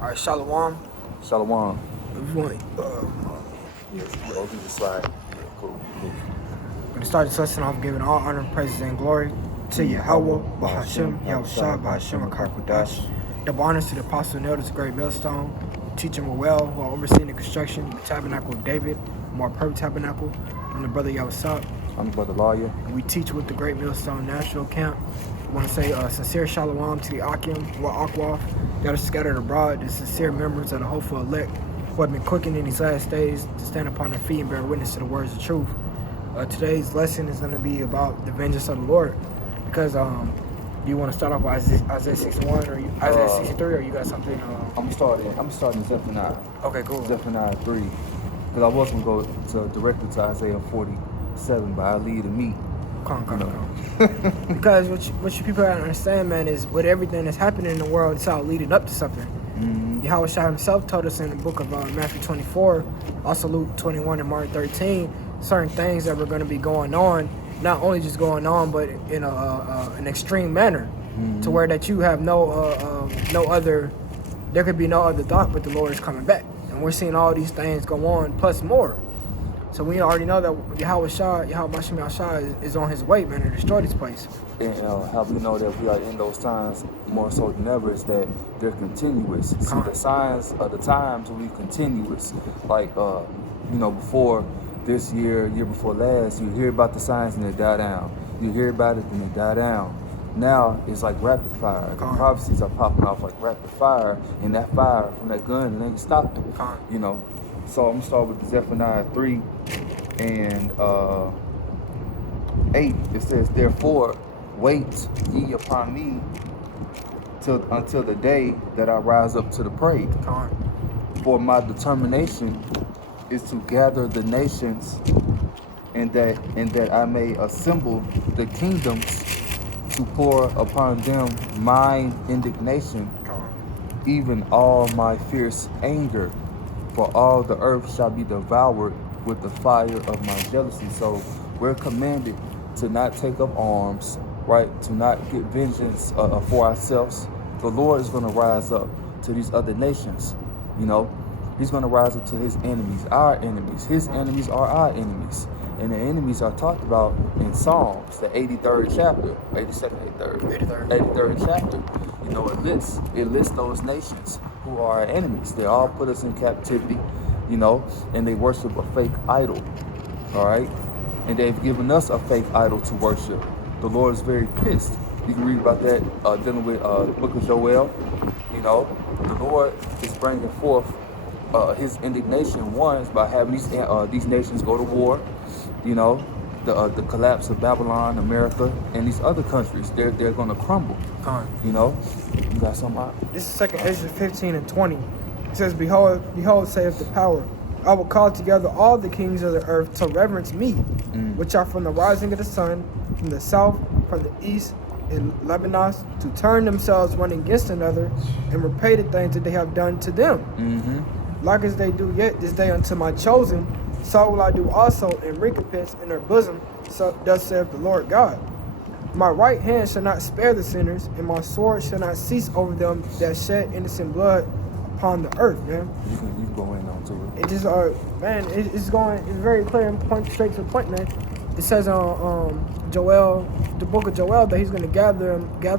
All right, Shalom. Shalom. If you want, Yes, I'll do the slide. Yeah, cool. going to start this lesson off giving all honor, praises, and glory to Yahweh, Bahashem, Yahawashi, Bahashem, Akarkodash. Double honors to the apostle and elders of Great Millstone, teach them well, who are overseeing the construction of the tabernacle of David, a more perfect tabernacle. I'm the brother Yahawashi. I'm the brother lawyer. And we teach with the Great Millstone National Camp. I want to say sincere shalom to the Akim, wa Akwaf, that are scattered abroad, the sincere members of the hopeful elect, who have been quickened in these last days to stand upon their feet and bear witness to the words of truth. Today's lesson is going to be about the vengeance of the Lord. Because you want to start off with Isaiah 61 or Isaiah 63, or you got something? I'm starting Zephaniah. Okay, cool. Zephaniah 3. Because I was going to go directly to Isaiah 47, but I leave the meat. Come on. Because what you people gotta understand, man, is with everything that's happening in the world, it's all leading up to something. Mm-hmm. Yahawashi himself told us in the book of Matthew 24, also Luke 21 and Mark 13, certain things that were going to be going on, not only just going on, but in an extreme manner, to where that you have no other, there could be no other thought but the Lord is coming back. And we're seeing all these things go on, plus more. So we already know that Yahawashi is on his way, man, to destroy this place. And how we know that we are in those times more so than ever is that they're continuous. See, the signs of the times will be continuous. Like, before this year before last, you hear about the signs and they die down. You hear about it and they die down. Now it's like rapid fire. The prophecies are popping off like rapid fire, and that fire from that gun, it ain't stopping. So I'm gonna start with Zephaniah 3 and 8. It says, "Therefore, wait ye upon me until the day that I rise up to the prey. For my determination is to gather the nations, and that I may assemble the kingdoms to pour upon them mine indignation, even all my fierce anger. For all the earth shall be devoured with the fire of my jealousy." So we're commanded to not take up arms, right? To not get vengeance for ourselves. The Lord is going to rise up to these other nations. He's going to rise up to his enemies, our enemies. His enemies are our enemies. And the enemies are talked about in Psalms, the 83rd chapter, 83rd chapter. It lists those nations who are our enemies. They all put us in captivity, and they worship a fake idol, all right? And they've given us a fake idol to worship. The Lord is very pissed. You can read about that dealing with the book of Joel. The Lord is bringing forth his indignation, one, is by having these nations go to war. The collapse of Babylon, America, and these other countries, they're going to crumble. You got something out? This is 2 Ezra 15 and 20. It says, Behold, saith the power, I will call together all the kings of the earth to reverence me, which are from the rising of the sun, from the south, from the east, in Lebanon, to turn themselves one against another, and repay the things that they have done to them. Like as they do yet this day unto my chosen, so will I do also in recompense in their bosom, so thus saith the Lord God. My right hand shall not spare the sinners, and my sword shall not cease over them that shed innocent blood upon the earth, man. You can go in on to it. It just, it's very clear and point straight to the point, man. It says on Joel, the book of Joel, that he's going to gather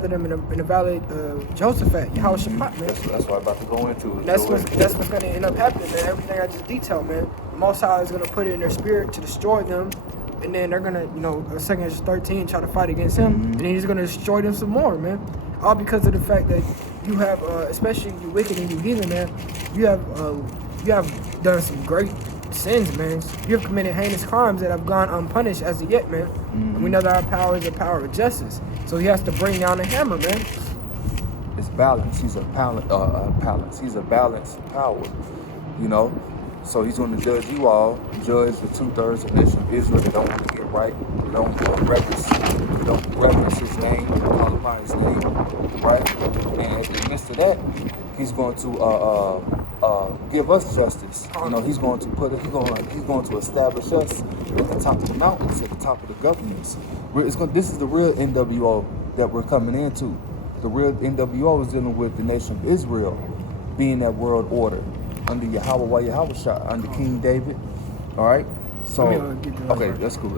them in the valley of Jehoshaphat, Yahawashi, man. That's what I'm about to go into. That's what's going to end up happening, man. Everything I just detailed, man. The Most High is going to put it in their spirit to destroy them, and then they're going to, 2 Ezra 13, try to fight against him, and then he's going to destroy them some more, man. All because of the fact that you have, especially you wicked and you heathen, man, you have done some great sins, man. You have committed heinous crimes that have gone unpunished as of yet, man. And we know that our power is a power of justice. So he has to bring down the hammer, man. It's balance. He's a balance. He's a balanced power, So he's going to judge you all, judge the 2/3 of the nation of Israel that don't want to get right, that don't reverence his name, call upon his name, right? And in the midst of that, he's going to give us justice. He's going to establish us at the top of the mountains, at the top of the governments. This is the real NWO that we're coming into. The real NWO is dealing with the nation of Israel. being that world order under Yahawashi, under King David. All right. So okay, that's cool.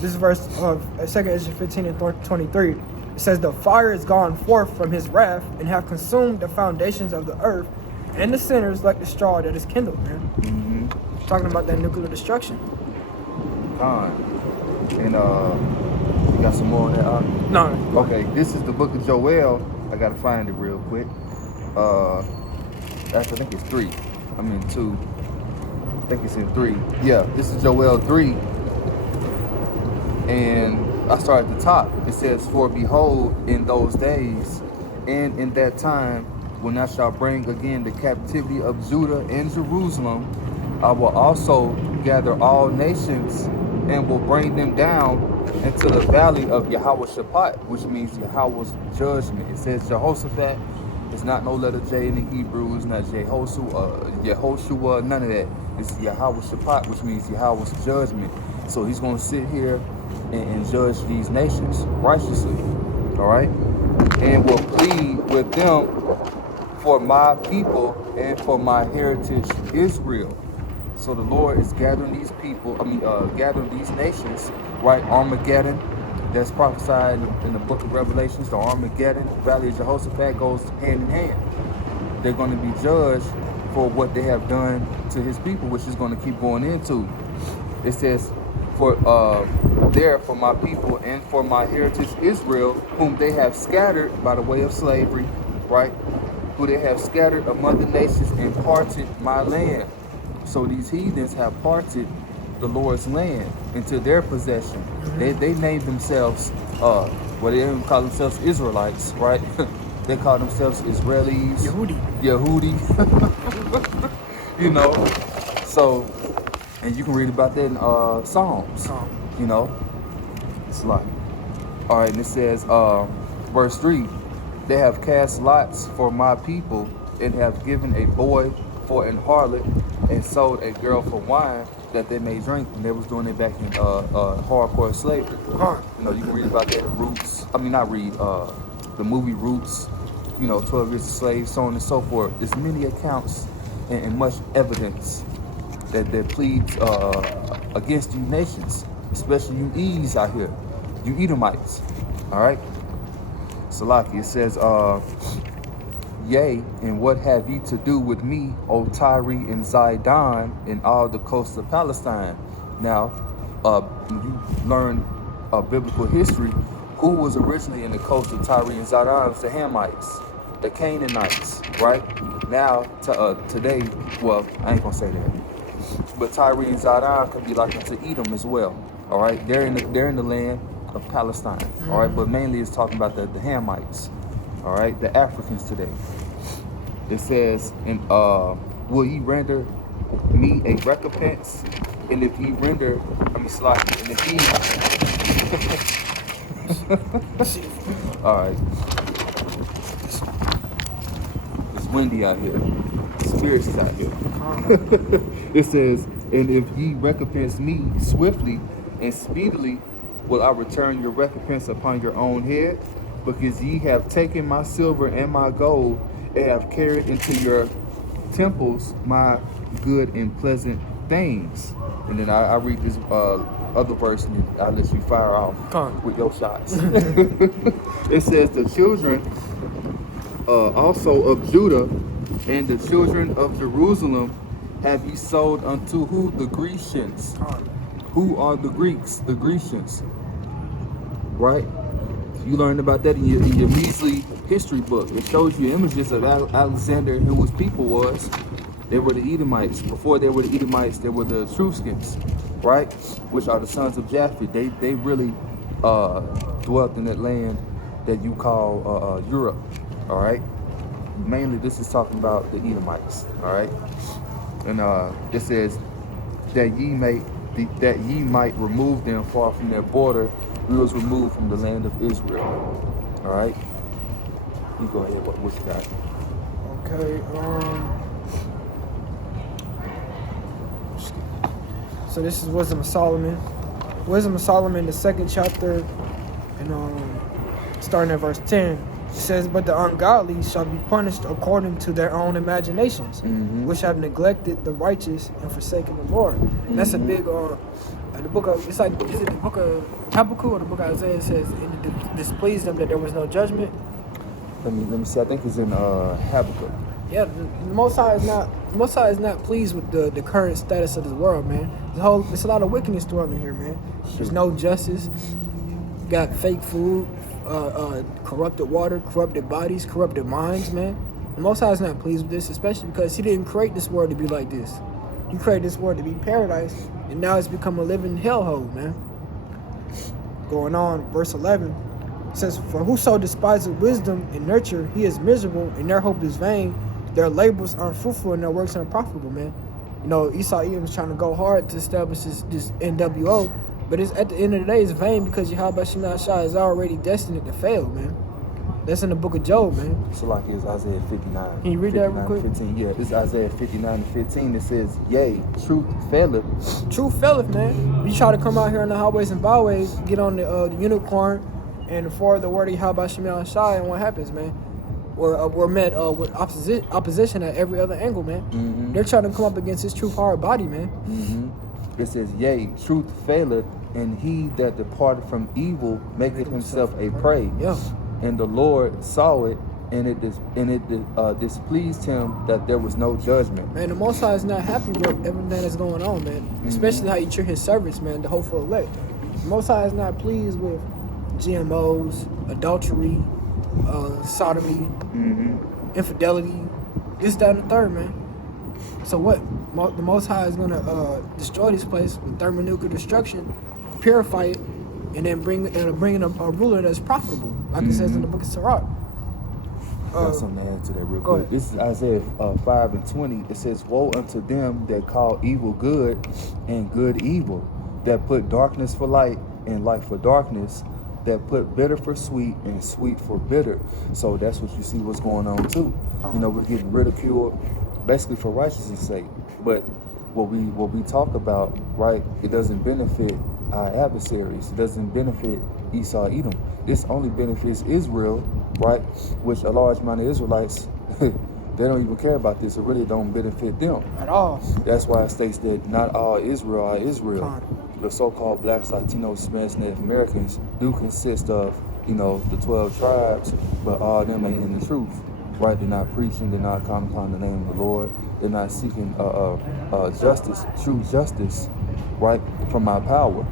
This is verse of 2 Ezra 15 and 23. It says, "The fire is gone forth from his wrath and have consumed the foundations of the earth and the sinners like the straw that is kindled." Man, talking about that nuclear destruction. And you got some more on that? No. Okay, this is the book of Joel. I gotta find it real quick. Actually, I think it's 3. I mean 2. I think it's in 3. Yeah, this is Joel 3. And I start at the top. It says, "For behold, in those days and in that time, when I shall bring again the captivity of Judah and Jerusalem, I will also gather all nations and will bring them down into the valley of Yahawashi, which means Yahweh's judgment." It says Jehoshaphat. It's not no letter J in the Hebrew. It's not Yehoshua, none of that. It's Yahawashi, which means Yahweh's judgment. So he's going to sit here and judge these nations righteously. All right? And will plead with them for my people and for my heritage Israel. So the Lord is gathering these people, gathering these nations, right? Armageddon, that's prophesied in the book of Revelations. The Armageddon, the Valley of Jehoshaphat goes hand in hand. They're going to be judged for what they have done to his people, which is going to keep going into. It says, for my people and for my heritage Israel, whom they have scattered by the way of slavery, right? Who they have scattered among the nations and parted my land. So these heathens have parted the Lord's land into their possession. They named themselves, they didn't call themselves Israelites, right? They call themselves Israelis. Yehudi. You know, so, and you can read about that in Psalms. You know, it's like, all right, and it says, verse 3, "They have cast lots for my people and have given a boy for an harlot and sold a girl for wine that they may drink." And they was doing it back in hardcore slavery. You know, you can read about that in Roots. The movie Roots, 12 Years a Slave, so on and so forth. There's many accounts and much evidence that pleads against you nations, especially you E's out here, you Edomites. All right? Salaki, it says, "Yea, and what have ye to do with me, O Tyre and Zidon, and all the coasts of Palestine?" Now, when you learn biblical history, who was originally in the coast of Tyre and Zidon? It was the Hamites, the Canaanites, right? Now, today, well, I ain't gonna say that, but Tyre and Zidon could be likened to Edom as well. All right, they're in the land of Palestine. All right, but mainly it's talking about the Hamites. All right, the Africans today. It says, "And will ye render me a recompense? And if ye render, and if ye..." All right. It's windy out here. Spirits is out here. It says, "And if ye recompense me swiftly and speedily, will I return your recompense upon your own head? Because ye have taken my silver and my gold, and have carried into your temples my good and pleasant things." And then I read this other verse, and I'll let you fire off with your shots. It says, "The children also of Judah and the children of Jerusalem have ye sold unto who? The Grecians." Who are the Greeks? The Grecians. Right? You learned about that in your measly history book. It shows you images of Alexander and who his people was. They were the Edomites. Before they were the Edomites, they were the Etruscans, right? Which are the sons of Japheth. They really dwelt in that land that you call Europe, all right? Mainly this is talking about the Edomites, all right? And it says that ye might remove them far from their border. We was removed from the land of Israel. All right. You go ahead. What you got? Okay. So this is Wisdom of Solomon. Wisdom of Solomon, the 2nd chapter, and starting at verse 10. It says, but the ungodly shall be punished according to their own imaginations, which have neglected the righteous and forsaken the Lord. And that's a big, the book of, it's like, is it the book of Habakkuk or the book of Isaiah? It says, it displeased them that there was no judgment. Let me see. I think it's in Habakkuk. Yeah, the Most High is not pleased with the current status of this world, man. There's a lot of wickedness dwelling here, man. There's no justice. You got fake food, corrupted water, corrupted bodies, corrupted minds, man. The Most High is not pleased with this, especially because He didn't create this world to be like this. He created this world to be paradise, and now it's become a living hellhole, man. Going on, verse 11 says, for whoso despises wisdom and nurture, he is miserable, and their hope is vain. Their labors are unfruitful and their works are unprofitable, man. You know, Esau Edom is trying to go hard to establish this NWO, but it's at the end of the day, it's vain because Yahawashi is already destined to fail, man. That's in the book of Job, man. So like it's Isaiah 59. Can you read that real quick? 15. Yeah, it's Isaiah 59 and 15. It says, yea, truth faileth. Truth faileth, man. You try to come out here on the highways and byways, get on the unicorn, and for the word of Yahawashi, and what happens, man? We're met with opposition at every other angle, man. They're trying to come up against His true hard body, man. It says, yea, truth faileth, and he that departed from evil maketh himself a prey. Yeah. And the Lord saw it, and it displeased Him that there was no judgment. Man, the Most High is not happy with everything that's going on, man. Especially how you treat His servants, man, the hopeful elect. The Most High is not pleased with GMOs, adultery, sodomy, infidelity, this, that, and the third, man. So what? The Most High is going to destroy this place with thermonuclear destruction, purify it, and then bring in a ruler that's profitable, like it says in the book of Sirach. I got something to add to that real quick. This is Isaiah 5 and 20. It says, woe unto them that call evil good and good evil, that put darkness for light and light for darkness, that put bitter for sweet and sweet for bitter. So that's what you see what's going on too. You know, we're getting ridiculed basically for righteousness' sake. But what we talk about, right, it doesn't benefit our adversaries. It doesn't benefit Esau Edom. This only benefits Israel, right, which a large amount of Israelites, they don't even care about this. It really don't benefit them at all. That's why it states that not all Israel are Israel. The so-called blacks, Latinos, Hispanics, Native Americans do consist of, you know, the 12 tribes, but all of them ain't in the truth, right? They're not preaching, they're not calling upon the name of the Lord, they're not seeking justice, true justice, right, from our power,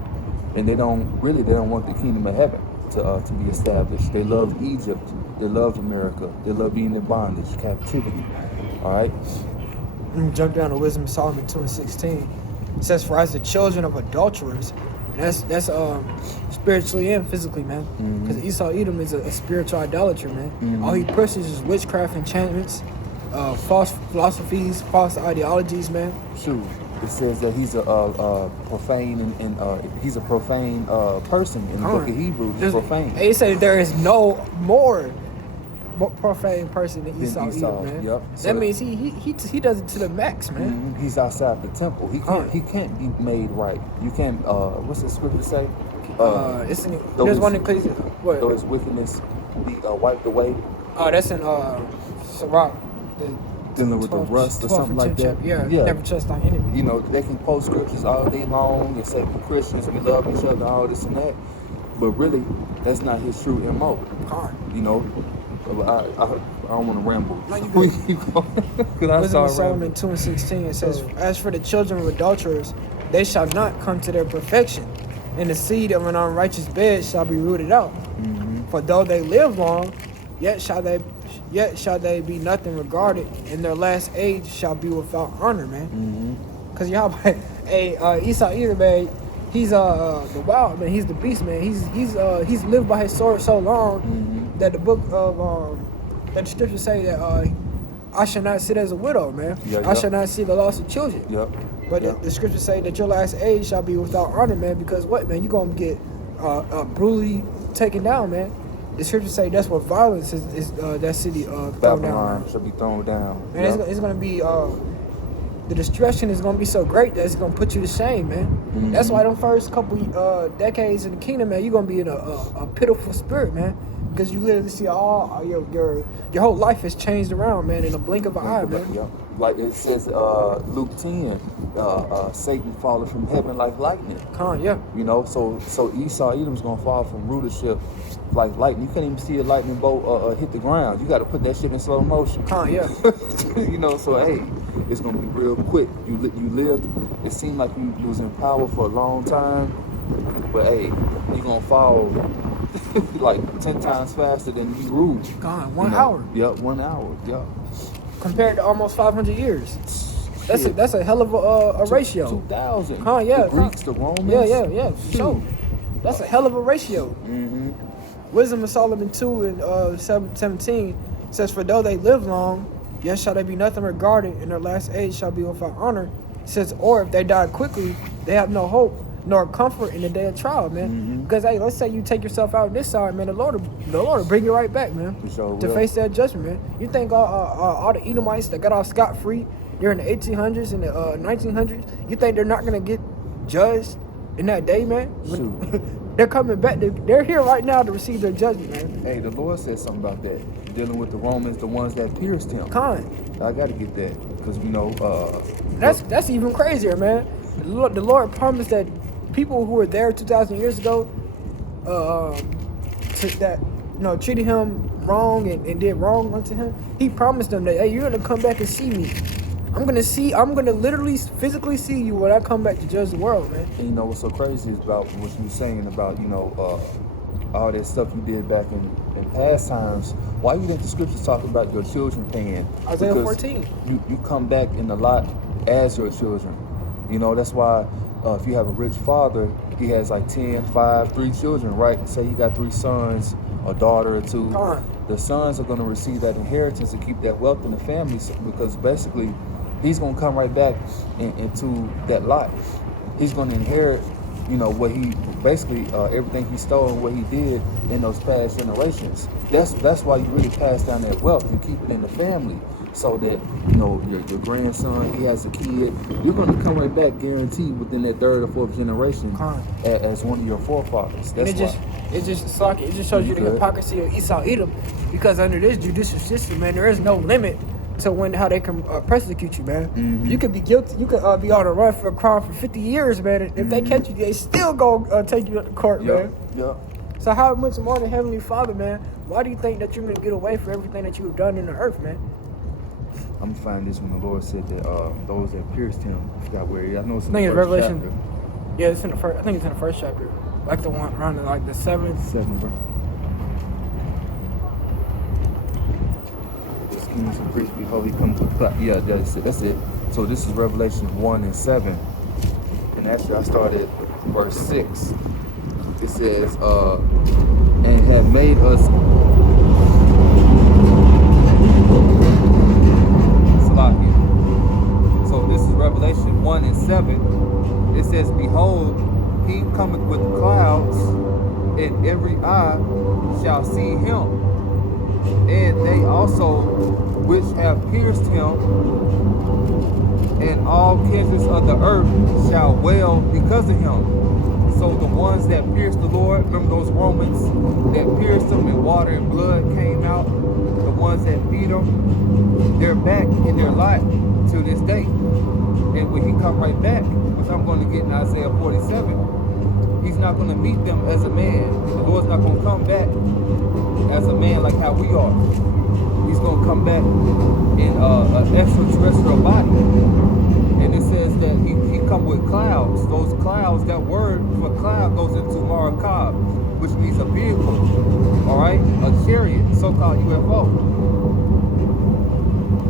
and they don't want the kingdom of heaven to be established. They love Egypt, they love America, they love being in bondage, captivity, all right? Jump down to Wisdom of Solomon 2 and 16. It says, for as the children of adulterers, and that's spiritually and physically, man. Because Esau Edom is a spiritual idolater, man. All he pushes is witchcraft, enchantments, false philosophies, false ideologies, man. True. It says that he's a profane and he's a profane person in the book of Hebrews. He's profane. They say there is no more profane person than Esau Edom, man. Yep. That means he does it to the max, man. He's outside the temple. He can't be made right. You can't. What's the scripture say? There's one in Ecclesiastes. What? Though his wickedness be wiped away. Oh, that's in Sirach. Dealing with the rust or something like that. Yeah. Never trust our enemy. You know, they can post scriptures all day long and say we're Christians, we love each other, all this and that. But really, that's not his true MO. You know, I don't want to ramble. No, you good. Wisdom of Solomon 2 and 16, it says, as for the children of adulterers, they shall not come to their perfection, and the seed of an unrighteous bed shall be rooted out. For though they live long, yet shall they be nothing regarded, and their last age shall be without honor, man. Because Esau Edom, man, he's the wild man, he's the beast, man. He's lived by his sword so long that the book of that the scriptures say that I shall not sit as a widow, man. I shall not see the loss of children. But the scriptures say that your last age shall be without honor, man. Because what, man? You're gonna get brutally taken down, man. The scriptures say that's what violence is that city thrown down. Babylon shall be thrown down. And it's gonna be the destruction is gonna be so great that it's gonna put you to shame, man. That's why them first couple decades in the kingdom, man, you're gonna be in a pitiful spirit, man. Because you literally see all your whole life has changed around, man, in a blink of an eye, man. Yeah. Like it says, Luke 10, Satan falling from heaven like lightning. Yeah. You know, so Esau Edom's gonna fall from rulership like lightning. You can't even see a lightning bolt hit the ground. You got to put that shit in slow motion. Yeah. You know, so hey, it's gonna be real quick. You lived. It seemed like you was in power for a long time, but hey, you gonna fall like 10 times faster than you ruled. 1 hour. Yep, 1 hour. Yep. Compared to almost 500 years. That's a hell of a ratio. 2,000. Yeah. The Greeks, the Romans. Yeah. So that's a hell of a ratio. Mm-hmm. Wisdom of Solomon 2 and 17 says, "For though they live long, yet shall they be nothing regarded, and their last age shall be without honor." It says, or if they die quickly, they have no hope nor comfort in the day of trial, man. Mm-hmm. Because hey, let's say you take yourself out this side, man, the Lord will bring you right back, man, to face that judgment, man. You think all the Edomites that got off scot-free during the 1800s and the 1900s, you think they're not gonna get judged in that day, man? They're coming back. They're here right now to receive their judgment, man. Hey, the Lord said something about that. Dealing with the Romans, the ones that pierced him. I got to get that because that's even crazier, man. The Lord promised that people who were there 2,000 years ago, treated him wrong and did wrong unto him. He promised them that, hey, you're gonna come back and see me. I'm gonna literally physically see you when I come back to judge the world, man. And you know what's so crazy is about what you were saying about all that stuff you did back in past times. Why you didn't the scriptures talk about your children paying? Isaiah 14. You come back in the lot as your children. You know, that's why if you have a rich father, he has like 10, 5, 3 children, right? Say you got 3 sons, a daughter or 2. The sons are going to receive that inheritance and keep that wealth in the family because basically he's going to come right back into that lot. He's going to inherit, what he basically everything he stole and what he did in those past generations. That's why you really pass down that wealth. You keep it in the family so that your grandson, he has a kid. You're going to come right back, guaranteed, within that 3rd or 4th generation as one of your forefathers. That's it just shows you the hypocrisy of Esau Edom, because under this judicial system, man, there is no limit to how they can persecute you, man. Mm-hmm. You could be guilty. You could be on the run for a crime for 50 years, man. If they catch you, they still go take you to court, man. Yeah. So how much more the Heavenly Father, man? Why do you think that you're going to get away for everything that you've done in the earth, man? I'm gonna find this when the Lord said that those that pierced him. I forgot where he. I know it's in the first Revelation. chapter. Yeah, it's in the first. I think it's in the first chapter, like the one around like the 7th. 7, bro. This kings and priests, behold, he comes with cloud. Yeah, that's it. So this is Revelation 1 and 7, and actually I started verse 6. It says, and have made us. So this is Revelation 1 and 7. It says, behold, he cometh with clouds, and every eye shall see him. And they also which have pierced him, and all kindreds of the earth shall wail because of him. So the ones that pierced the Lord, remember those Romans that pierced him and water and blood came out, the ones that beat him, they're back in their lot to this day. And when he come right back, which I'm going to get in Isaiah 47, he's not going to meet them as a man. The Lord's not going to come back as a man like how we are. He's going to come back in an extraterrestrial body. And it says that he come with clouds. Those clouds, that word for cloud goes into marakab, which means a vehicle, all right? A chariot, so-called UFO.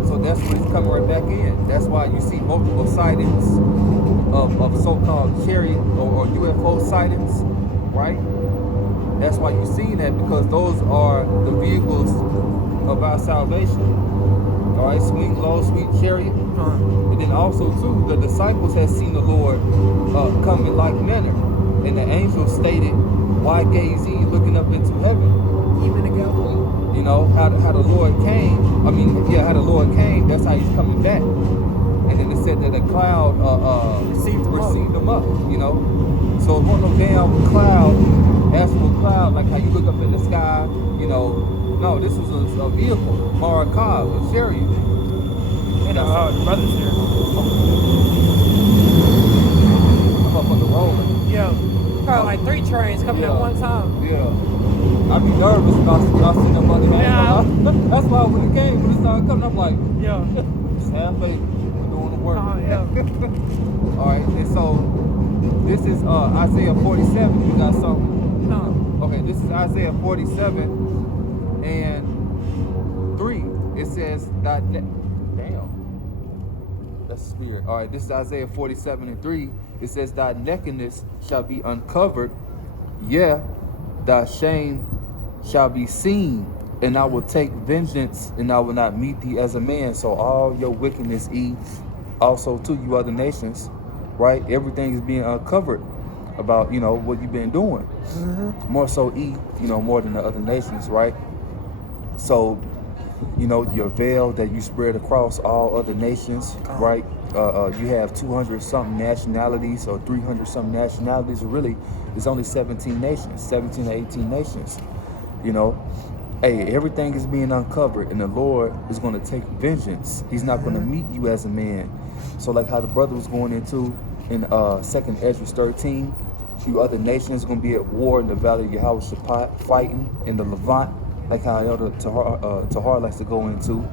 So that's when he's coming right back in. That's why you see multiple sightings of so-called chariot or UFO sightings, right? That's why you see that, because those are the vehicles of our salvation. All right, sweet, low, sweet chariot. And then also, too, the disciples had seen the Lord come in like manner. And the angel stated, why gaze ye looking up into heaven? Even in Galilee. You know, how the Lord came. How the Lord came, that's how he's coming back. And then it said that a cloud Received them them up, you know. So it wasn't no damn cloud, actual cloud, like how you look up in the sky, you know. No, this was a vehicle, or a car, a chariot. And the brothers here. I'm up on the roller. Yeah. Probably like 3 trains coming at one time. Yeah. I'd be nervous about seeing them other hands. Yeah. That's why when it started coming, I'm like, Yeah. just halfway doing the work. Yeah. All right, and so this is Isaiah 47. You got something? No. Okay, this is Isaiah 47 and 3. It says that. Damn. That's spirit. All right, this is Isaiah 47 and 3. It says, thy nakedness shall be uncovered. Yeah, thy shame shall be seen. And I will take vengeance, and I will not meet thee as a man. So all your wickedness, also to you other nations, right? Everything is being uncovered about, you know, what you've been doing. Mm-hmm. More so you know, more than the other nations, right? So, you know, your veil that you spread across all other nations, right? You have 200-something nationalities or 300-something nationalities. Really, it's only 17 nations, 17 to 18 nations, you know. Hey, everything is being uncovered, and the Lord is going to take vengeance. He's not going to meet you as a man. So like how the brother was going into in 2nd Ezra 13, you other nations going to be at war in the valley of Yahawashi fighting in the Levant, like how Elder Tahar likes to go into.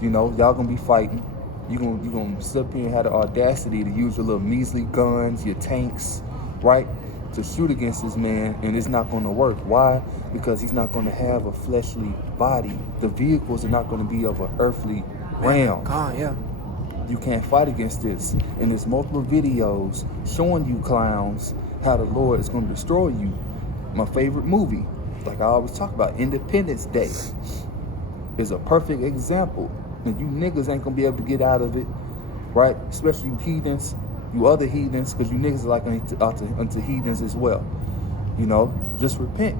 You know, y'all going to be fighting. You're gonna sit up here and have the audacity to use your little measly guns, your tanks, right? To shoot against this man, and it's not going to work. Why? Because he's not going to have a fleshly body. The vehicles are not going to be of an earthly realm. Yeah. You can't fight against this. And there's multiple videos showing you clowns how the Lord is going to destroy you. My favorite movie, like I always talk about, Independence Day, is a perfect example. And you niggas ain't going to be able to get out of it, right? Especially you heathens. You other heathens, because you niggas are like unto heathens as well. You know, just repent.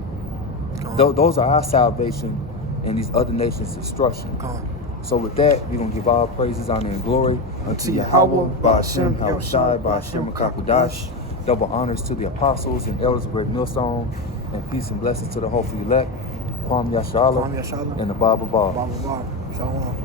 Those are our salvation and these other nations' destruction. So with that, we're going to give all praises, honor, and glory unto Yahweh, Ba'ashem, Yahawashi, Ba'ashem, Kakudash. Double honors to the apostles and elders of Great Millstone, and peace and blessings to the hopeful elect. Kwam Yashala, and the Baba Ba. Shalom.